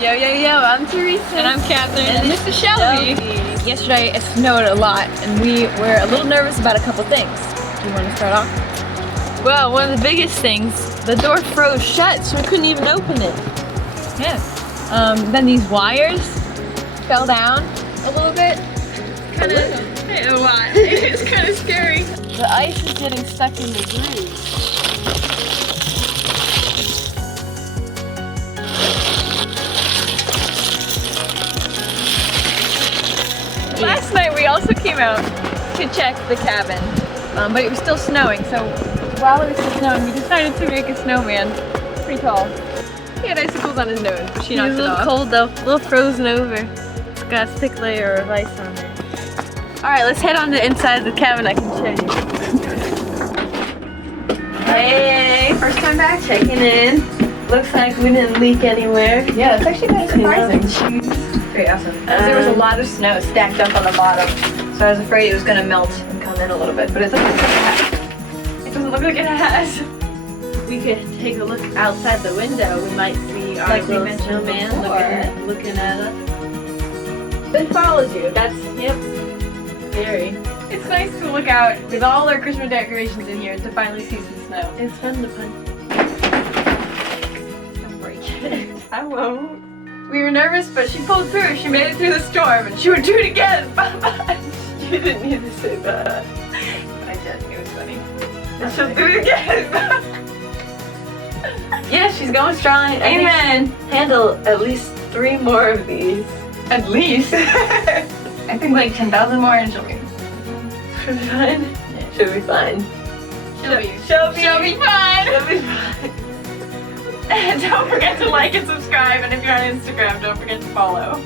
Yo, I'm Teresa. And I'm Catherine. And this is Shelby. Yesterday it snowed a lot and we were a little nervous about a couple things. Do you want to start off? Well, one of the biggest things, the door froze shut, so we couldn't even open it. Yes. Then these wires fell down a little bit. A lot. It's kind of scary. The ice is getting stuck in the grooves. Last night we also came out to check the cabin, but it was still snowing, so while it was still snowing we decided to make a snowman. Pretty tall. He had icicles on his nose, but she knocked it off. He's a little cold though, a little frozen over. It's got a thick layer of ice on there. Alright, let's head on the inside of the cabin, I can show you. Hey, first time back, checking in. Looks like we didn't leak anywhere. Yeah, it's actually kind of surprising. Shoes. Pretty awesome. There was a lot of snow stacked up on the bottom, so I was afraid it was going to melt and come in a little bit, but it doesn't look like it has. It doesn't look like it has. We could take a look outside the window. We might see our Like we little mentioned snowman before. looking at us. It follows you. That's, yep, scary. It's nice to look out with all our Christmas decorations in here to finally see some snow. It's fun to punch. Don't break it. I won't. We were nervous, but she pulled through. She made it through the storm, and she would do it again. Bye-bye. You didn't need to say that. I did. It was funny. And she'll do it again. Yeah, she's going strong. Amen. Handle at least 3 more of these. At least. I think like 10,000 more, and she'll be. Should be fine. Yeah. Should be fine. She'll be fine. She'll be fine. Don't forget to like and subscribe, and if you're on Instagram, don't forget to follow.